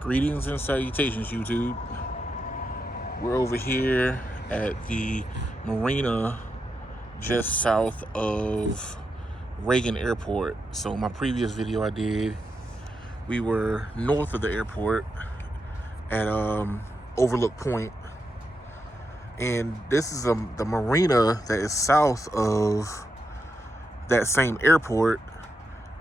Greetings and salutations, YouTube. We're over here at the Marina just south of Reagan Airport. So my previous video I did, we were north of the airport at Overlook Point. And this is the marina that is south of that same airport.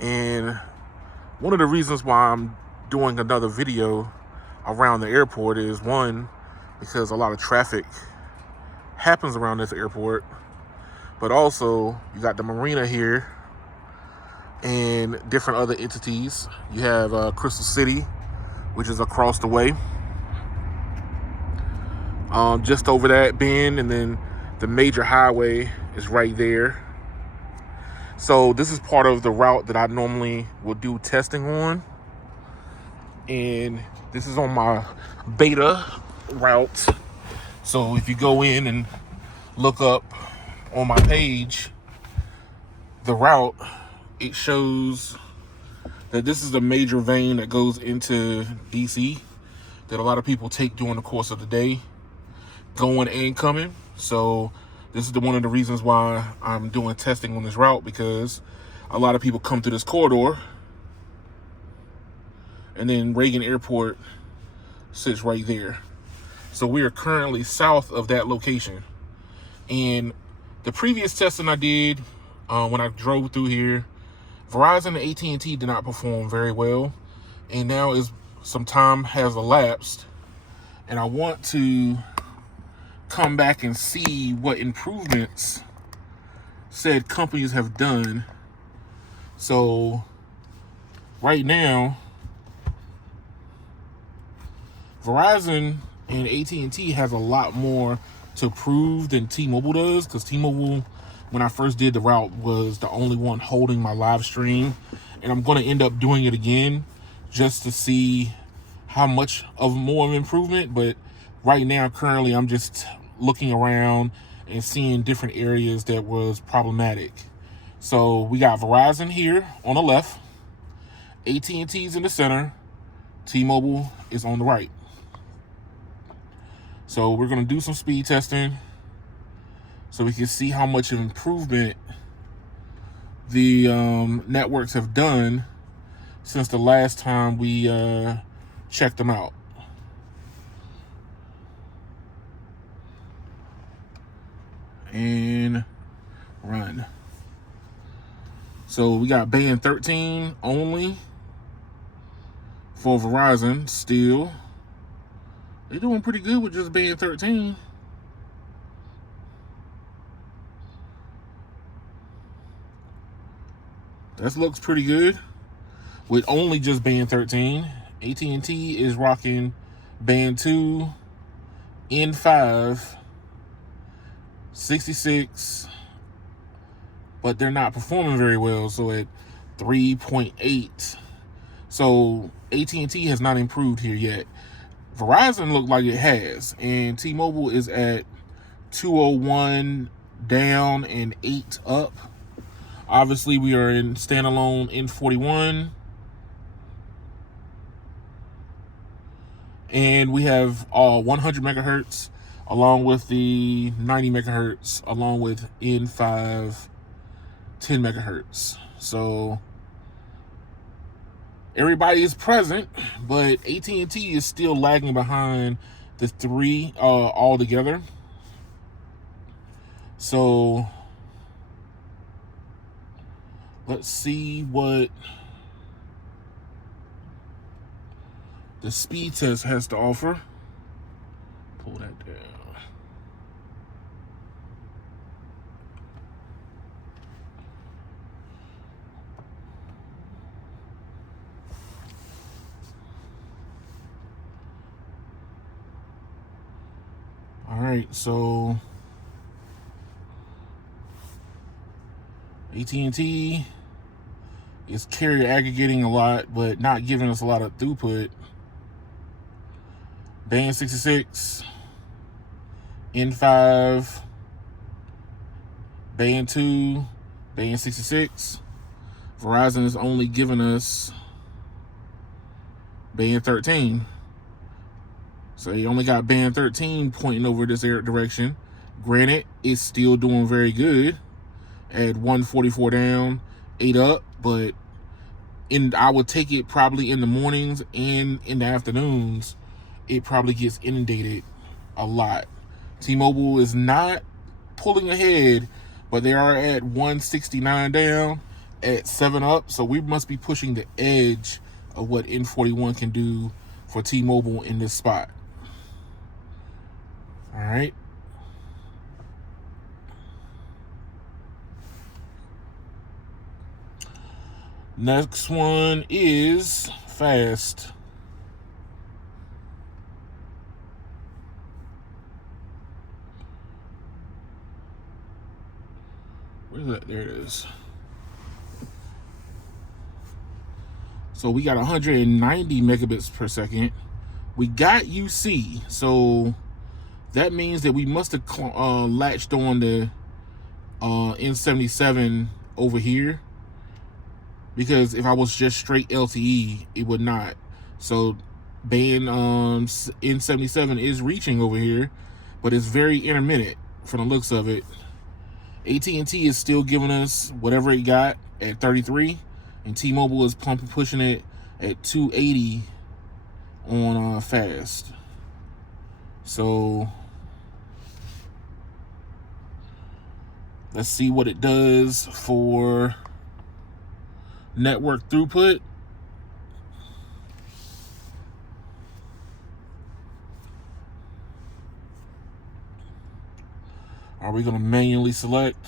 And one of the reasons why I'm doing another video around the airport is, one, because a lot of traffic happens around this airport, but also you got the marina here and different other entities. You have Crystal City, which is across the way, just over that bend, and then the major highway is right there. So this is part of the route that I normally would do testing on. And this is on my beta route. So if you go in and look up on my page, the route, it shows that this is a major vein that goes into DC that a lot of people take during the course of the day, going and coming. So this is one of the reasons why I'm doing testing on this route, because a lot of people come through this corridor. And then Reagan Airport sits right there. So we are currently south of that location. And the previous testing I did when I drove through here, Verizon AT&T did not perform very well. And now some time has elapsed, and I want to come back and see what improvements said companies have done. So right now, Verizon and AT&T has a lot more to prove than T-Mobile does, because T-Mobile, when I first did the route, was the only one holding my live stream. And I'm going to end up doing it again just to see how much of more of an improvement. But right now, currently, I'm just looking around and seeing different areas that was problematic. So we got Verizon here on the left, AT&T's in the center, T-Mobile is on the right. So we're going to do some speed testing so we can see how much of improvement the networks have done since the last time we checked them out. And run. So we got band 13 only for Verizon still. They're doing pretty good with just band 13. That looks pretty good with only just band 13. AT&T is rocking band 2, N5, 66, but they're not performing very well. So at 3.8. So AT&T has not improved here yet. Verizon looked like it has, and T-Mobile is at 201 down and 8 up. Obviously, we are in standalone N41, and we have 100 megahertz along with the 90 megahertz along with N5 10 megahertz. So everybody is present, but AT&T is still lagging behind the three altogether. So let's see what the speed test has to offer. Pull that down. All right, so AT&T is carrier aggregating a lot, but not giving us a lot of throughput. Band 66, N5, Band 2, Band 66. Verizon is only giving us band 13. So you only got band 13 pointing over this direction. Granted, it's still doing very good at 144 down, 8 up, but I would take it probably in the mornings and in the afternoons. It probably gets inundated a lot. T-Mobile is not pulling ahead, but they are at 169 down, at 7 up. So we must be pushing the edge of what N41 can do for T-Mobile in this spot. All right. Next one is fast. Where's that? There it is. So we got 190 megabits per second. We got UC, so that means that we must have latched on the N77 over here, because if I was just straight LTE, it would not. So band N77 is reaching over here, but it's very intermittent from the looks of it. AT&T is still giving us whatever it got at 33, and T-Mobile is pushing it at 280 on fast. So let's see what it does for network throughput. Are we going to manually select?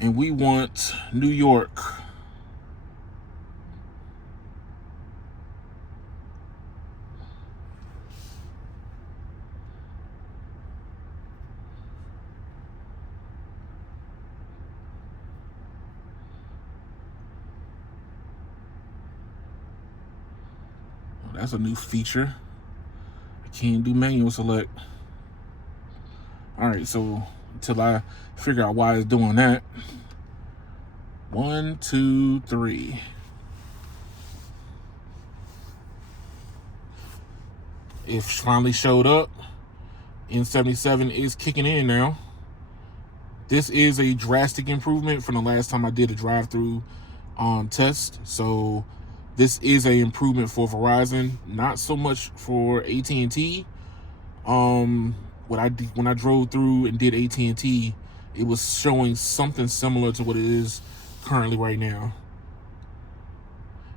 And we want New York. That's a new feature. I can't do manual select. All right, so until I figure out why it's doing that. 1, 2, 3. It finally showed up. N77 is kicking in now. This is a drastic improvement from the last time I did a drive-through test. So this is an improvement for Verizon, not so much for AT&T. When I drove through and did AT&T, it was showing something similar to what it is currently right now.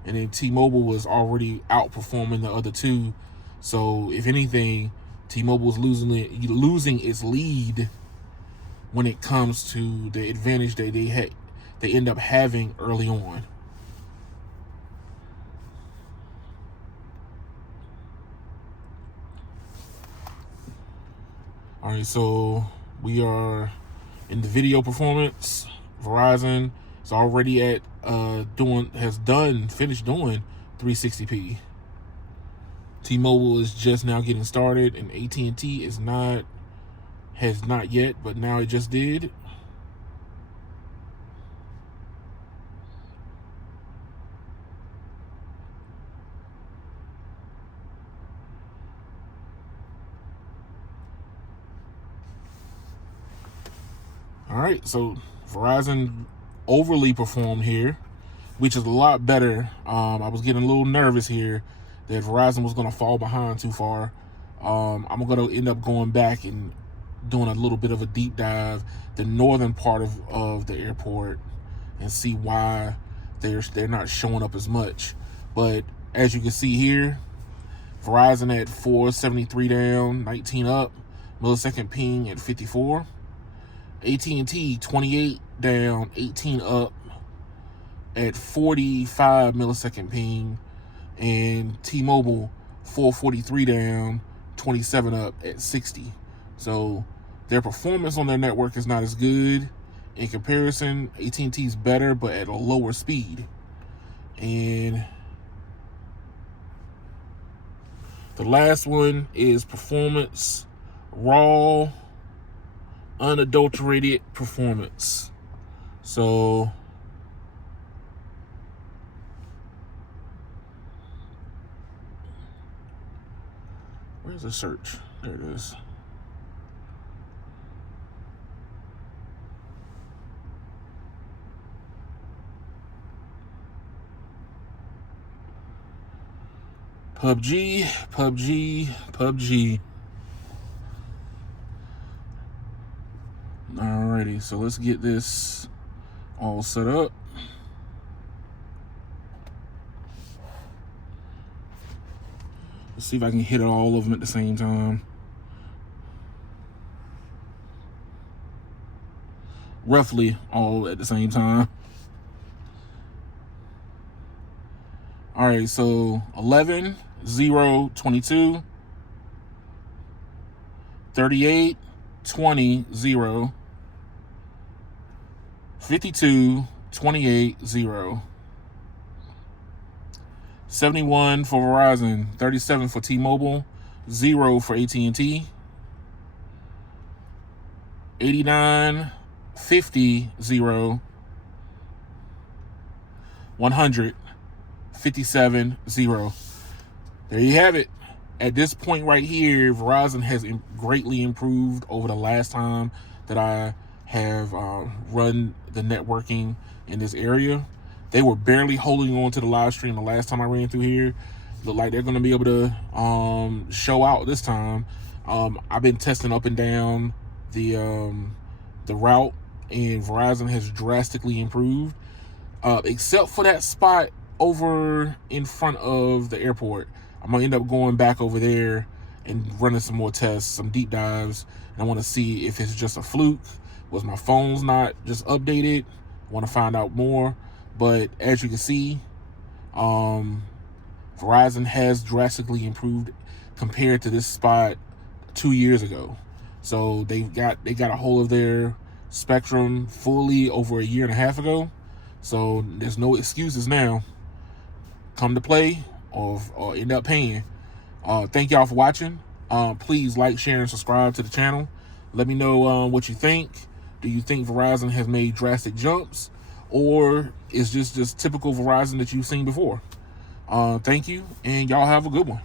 And then T-Mobile was already outperforming the other two. So if anything, T-Mobile is losing its lead when it comes to the advantage that they end up having early on. All right, so we are in the video performance. Verizon is already at finished doing 360p. T-Mobile is just now getting started, and AT&T has not yet, but now it just did. All right, so Verizon overly performed here, which is a lot better. I was getting a little nervous here that Verizon was going to fall behind too far. I'm going to end up going back and doing a little bit of a deep dive, the northern part of the airport, and see why they're not showing up as much. But as you can see here, Verizon at 473 down, 19 up, millisecond ping at 54. AT&T 28 down, 18 up at 45 millisecond ping, and T-Mobile 443 down, 27 up at 60. So their performance on their network is not as good. In comparison, AT&T is better, but at a lower speed. And the last one is performance, raw, unadulterated performance. So where's the search? There it is. PUBG, PUBG, PUBG. Alrighty, so let's get this all set up. Let's see if I can hit all of them at the same time. Roughly all at the same time. All right, so 11, 0, 22, 38, 20, 0, 52, 28, 0, 71 for Verizon, 37 for T-Mobile, 0 for AT&T, 89, 50, 0, 100, 57, 0. There you have it. At this point right here, Verizon has greatly improved over the last time that I have run the networking in this area. They were barely holding on to the live stream the last time I ran through here. Look like they're going to be able to show out this time. I've been testing up and down the route, and Verizon has drastically improved, except for that spot over in front of the airport. I'm gonna end up going back over there and running some more tests, some deep dives, and I want to see if it's just a fluke. Was my phone's not just updated? I want to find out more. But as you can see, Verizon has drastically improved compared to this spot 2 years ago. So they got a hold of their spectrum fully over a year and a half ago. So there's no excuses now. Come to play or end up paying. Thank y'all for watching. Please like, share, and subscribe to the channel. Let me know what you think. Do you think Verizon has made drastic jumps, or is this just typical Verizon that you've seen before? Thank you, and y'all have a good one.